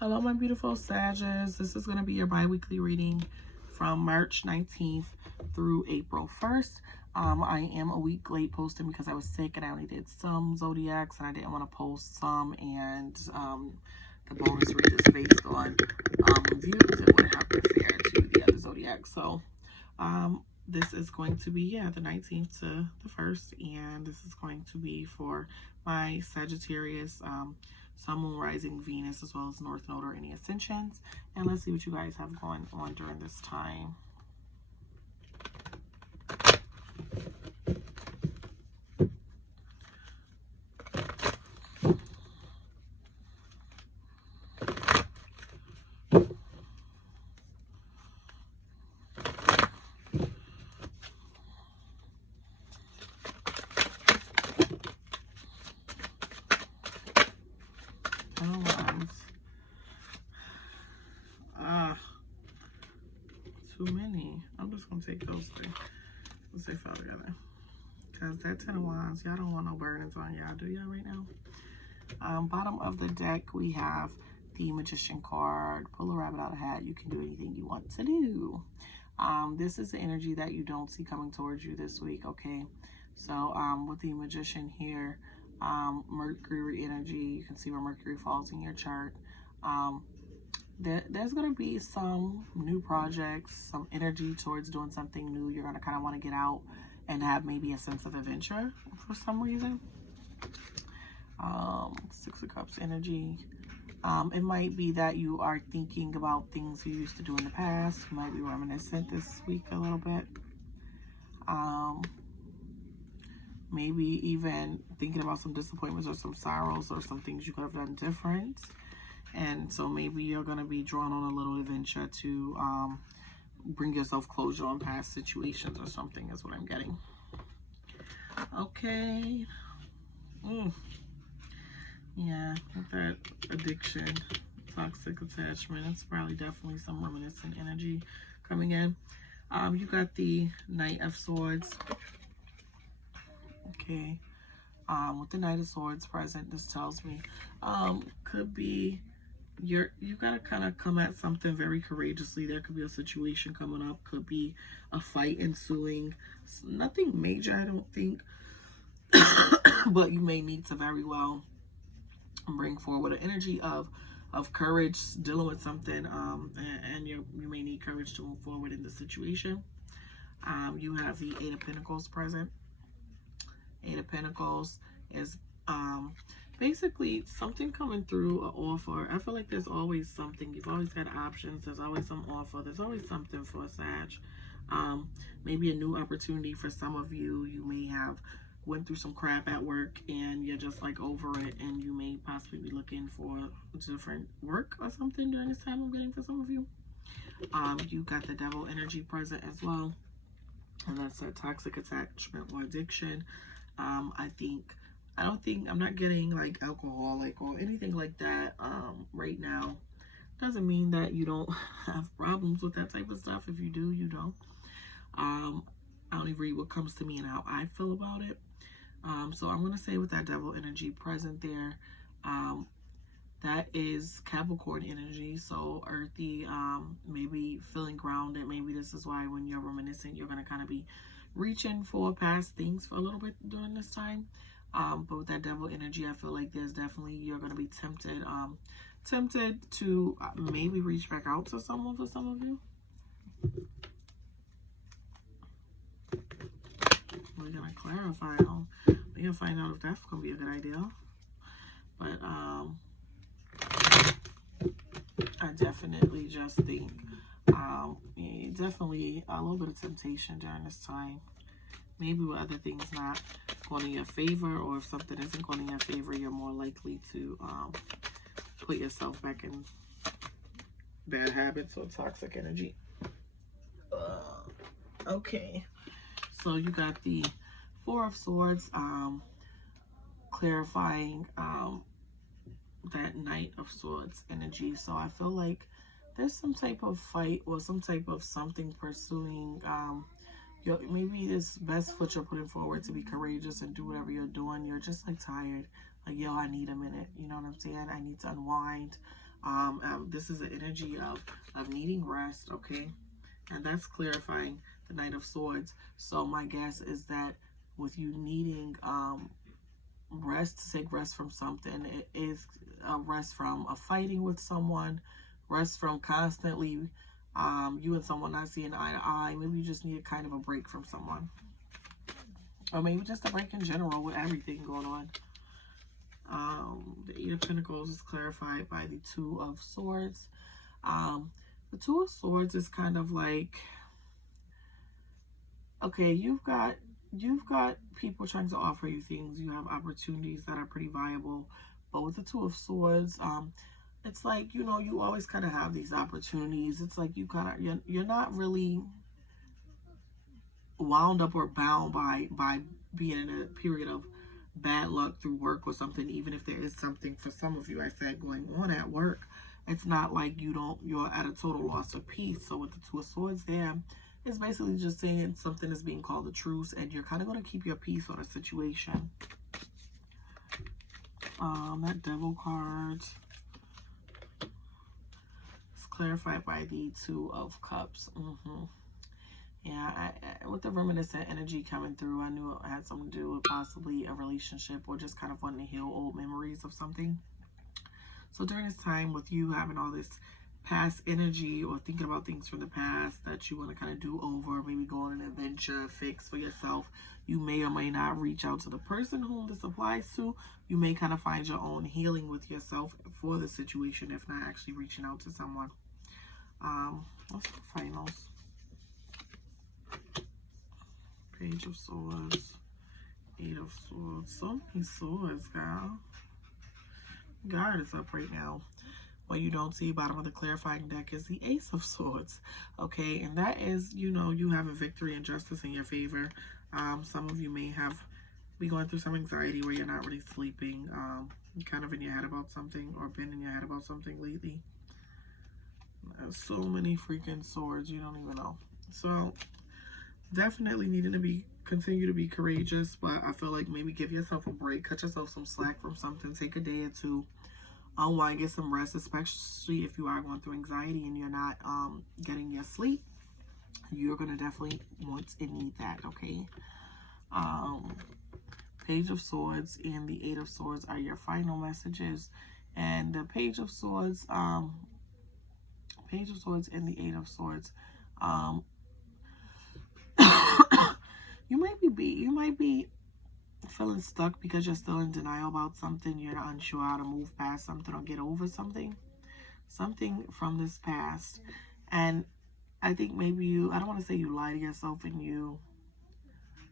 Hello, my beautiful Sagittarius. This is going to be your bi-weekly reading from March 19th through April 1st. I am a week late posting because I was sick and I only did some zodiacs and I didn't want to post some, and the bonus read is based on views. It wouldn't have been fair to the other zodiacs. So this is going to be, the 19th to the 1st, and this is going to be for my Sagittarius, Sun, Moon, Rising, Venus, as well as North Node or any ascensions. And let's see what you guys have going on during this time. Too many. I'm just gonna take those three. Let's say fall together. Because that 10 of Wands, y'all don't want no burdens on y'all, do y'all right now? Bottom of the deck, we have the Magician card. Pull a rabbit out of a hat. You can do anything you want to do. This is the energy that you don't see coming towards you this week, okay? So with the Magician here, Mercury energy, you can see where Mercury falls in your chart. There's going to be some new projects, some energy towards doing something new. You're going to kind of want to get out and have maybe a sense of adventure for some reason. Six of Cups energy. It might be that you are thinking about things you used to do in the past. You might be reminiscent this week a little bit. Maybe even thinking about some disappointments or some sorrows or some things you could have done different. And so maybe you're going to be drawn on a little adventure to bring yourself closure on past situations or something is what I'm getting. Okay. Yeah, with that addiction, toxic attachment, it's probably definitely some reminiscent energy coming in. You got the Knight of Swords. Okay. With the Knight of Swords present, this tells me could be you gotta kind of come at something very courageously. There could be a situation coming up, could be a fight ensuing. Nothing major, I don't think, but you may need to very well bring forward an energy of courage, dealing with something, and you may need courage to move forward in the situation. You have the Eight of Pentacles present. Eight of Pentacles is basically something coming through, an offer. I feel like there's always something. You've always got options. There's always some offer. There's always something for Sag. Maybe a new opportunity for some of you. You may have went through some crap at work and you're just like over it, and you may possibly be looking for different work or something during this time I'm getting for some of you. You got the Devil energy present as well, and that's a toxic attachment or addiction. I'm not getting like alcoholic or anything like that right now. Doesn't mean that you don't have problems with that type of stuff. If you do, you don't. I only read what comes to me and how I feel about it. So I'm going to say with that Devil energy present there, that is Capricorn energy, so earthy, maybe feeling grounded. Maybe this is why when you're reminiscing, you're going to kind of be reaching for past things for a little bit during this time. But with that Devil energy, I feel like there's definitely, you're going to be tempted to maybe reach back out to someone for some of you. We're going to clarify. We're going to find out if that's going to be a good idea. But I definitely just think definitely a little bit of temptation during this time. Maybe with other things not going in your favor, or if something isn't going in your favor, you're more likely to put yourself back in bad habits or toxic energy. Okay, so you got the Four of Swords, clarifying that Knight of Swords energy. So I feel like there's some type of fight or some type of something pursuing maybe this best foot you're putting forward to be courageous and do whatever you're doing. You're just like tired, like, yo, I need a minute, you know what I'm saying? I need to unwind. This is an energy of needing rest, okay? And that's clarifying the Knight of Swords. So my guess is that with you needing rest, to take rest from something, it is a rest from a fighting with someone, rest from constantly you and someone not seeing eye to eye. Maybe you just need a kind of a break from someone, or maybe just a break in general with everything going on. The Eight of Pentacles is clarified by the Two of Swords. The Two of Swords is kind of like, okay, you've got people trying to offer you things. You have opportunities that are pretty viable. But with the Two of Swords, it's like, you know, you always kind of have these opportunities. It's like you kind of, you're not really wound up or bound by being in a period of bad luck through work or something. Even if there is something for some of you, I said, going on at work, it's not like you're at a total loss of peace. So with the Two of Swords there, it's basically just saying something is being called a truce, and you're kind of going to keep your peace on a situation. That Devil card is clarified by the Two of Cups. Yeah, with the reminiscent energy coming through, I knew it had something to do with possibly a relationship or just kind of wanting to heal old memories of something. So during this time, with you having all this past energy or thinking about things from the past that you want to kind of do over, maybe go on an adventure, fix for yourself, you may or may not reach out to the person whom this applies to. You may kind of find your own healing with yourself for the situation, if not actually reaching out to someone. What's the finals? Page of Swords, Eight of Swords. So many swords, girl. Guard is up right now. What you don't see, bottom of the clarifying deck, is the Ace of Swords. Okay, and that is, you know, you have a victory and justice in your favor. Some of you may be going through some anxiety where you're not really sleeping, kind of in your head about something, or been in your head about something lately. There's so many freaking swords, you don't even know. So definitely needing to continue to be courageous, but I feel like maybe give yourself a break, cut yourself some slack from something, take a day or two, unwind, get some rest, especially if you are going through anxiety and you're not getting your sleep. You're gonna definitely want and need that, okay? Page of Swords and the Eight of Swords are your final messages, and the Page of Swords and the Eight of Swords, you might be feeling stuck because you're still in denial about something. You're not unsure how to move past something or get over something from this past. And I think maybe I don't want to say you lie to yourself and you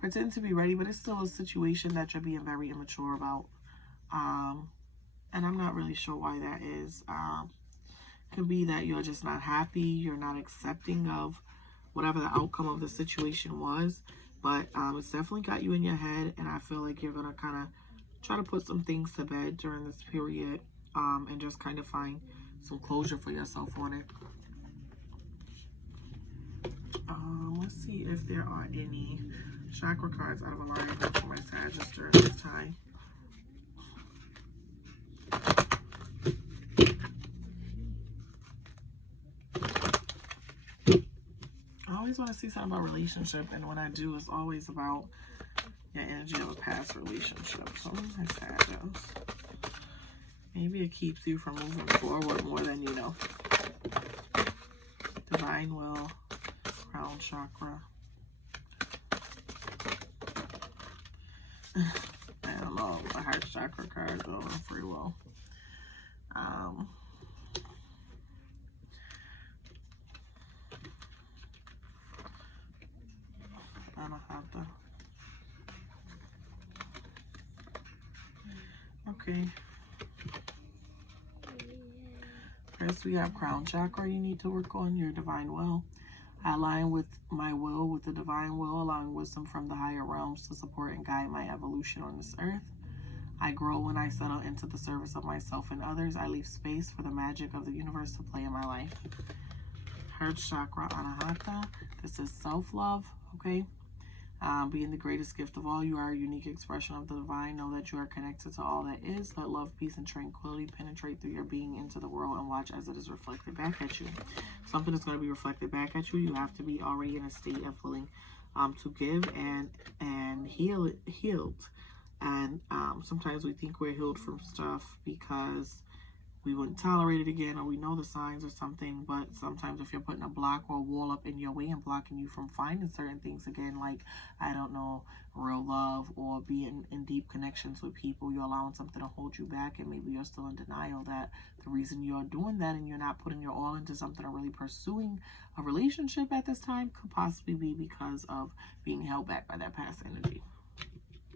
pretend to be ready, but it's still a situation that you're being very immature about. And I'm not really sure why that is. Could be that you're just not happy, you're not accepting of whatever the outcome of the situation was. But it's definitely got you in your head, and I feel like you're going to kind of try to put some things to bed during this period, and just kind of find some closure for yourself on it. Let's see if there are any chakra cards out of alignment for my Sagittarius during this time. I always want to see something about relationship, and when I do, it's always about your energy of a past relationship. So my Sagittarius. Maybe it keeps you from moving forward more than you know. Divine Will, Crown Chakra. I don't know, the Heart Chakra card going pretty well. Anahata. Okay. First we have Crown Chakra you need to work on, your Divine Will. I align with my will with the Divine Will, allowing wisdom from the higher realms to support and guide my evolution on this earth. I grow when I settle into the service of myself and others. I leave space for the magic of the universe to play in my life. Heart Chakra, Anahata. This is self-love, okay? Being the greatest gift of all, you are a unique expression of the divine. Know that you are connected to all that is. Let love, peace, and tranquility penetrate through your being into the world, and watch as it is reflected back at you. Something is going to be reflected back at you. You have to be already in a state of willing to give and healed. And sometimes we think we're healed from stuff because we wouldn't tolerate it again, or we know the signs or something. But sometimes if you're putting a block or a wall up in your way and blocking you from finding certain things again, like, I don't know, real love or being in deep connections with people, you're allowing something to hold you back, and maybe you're still in denial that the reason you're doing that and you're not putting your all into something or really pursuing a relationship at this time could possibly be because of being held back by that past energy,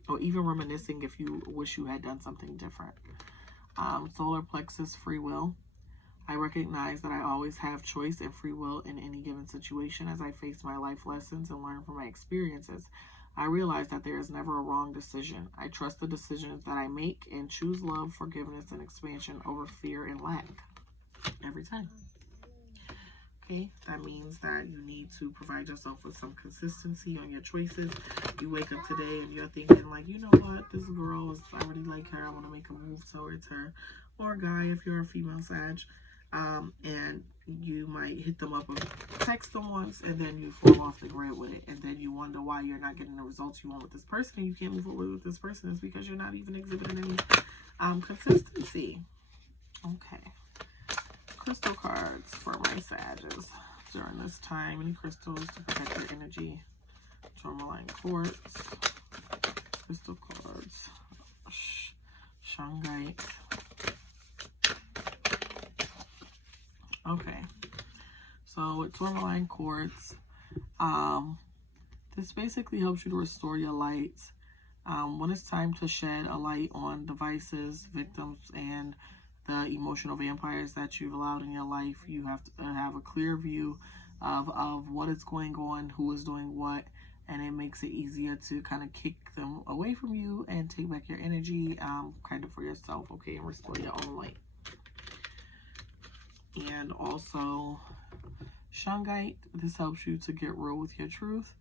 or even reminiscing if you wish you had done something different. Solar plexus, free will. I recognize that I always have choice and free will in any given situation. As I face my life lessons and learn from my experiences, I realize that there is never a wrong decision. I trust the decisions that I make and choose love, forgiveness, and expansion over fear and lack every time. Okay, that means that you need to provide yourself with some consistency on your choices. You wake up today and you're thinking like, you know what, this girl is, I really like her, I want to make a move towards her. Or a guy if you're a female Sag. And you might hit them up or text them once, and then you fall off the grid with it, and then you wonder why you're not getting the results you want with this person, and you can't move forward with this person. It's because you're not even exhibiting any consistency. Okay. Crystal cards for my Sages during this time. Any crystals to protect your energy? Tourmaline quartz, crystal cards, shungite. Okay, so with tourmaline quartz, this basically helps you to restore your light. When it's time to shed a light on devices, victims, and the emotional vampires that you've allowed in your life, you have to have a clear view of what is going on, who is doing what, and it makes it easier to kind of kick them away from you and take back your energy kind of for yourself, okay, and restore your own light. And also shungite, this helps you to get real with your truth.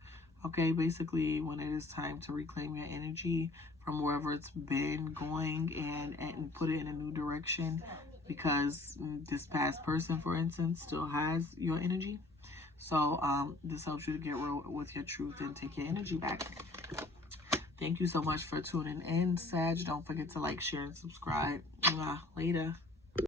Okay, basically when it is time to reclaim your energy from wherever it's been going and put it in a new direction, because this past person, for instance, still has your energy. So this helps you to get real with your truth and take your energy back. Thank you so much for tuning in, Sag. Don't forget to like, share, and subscribe. Later.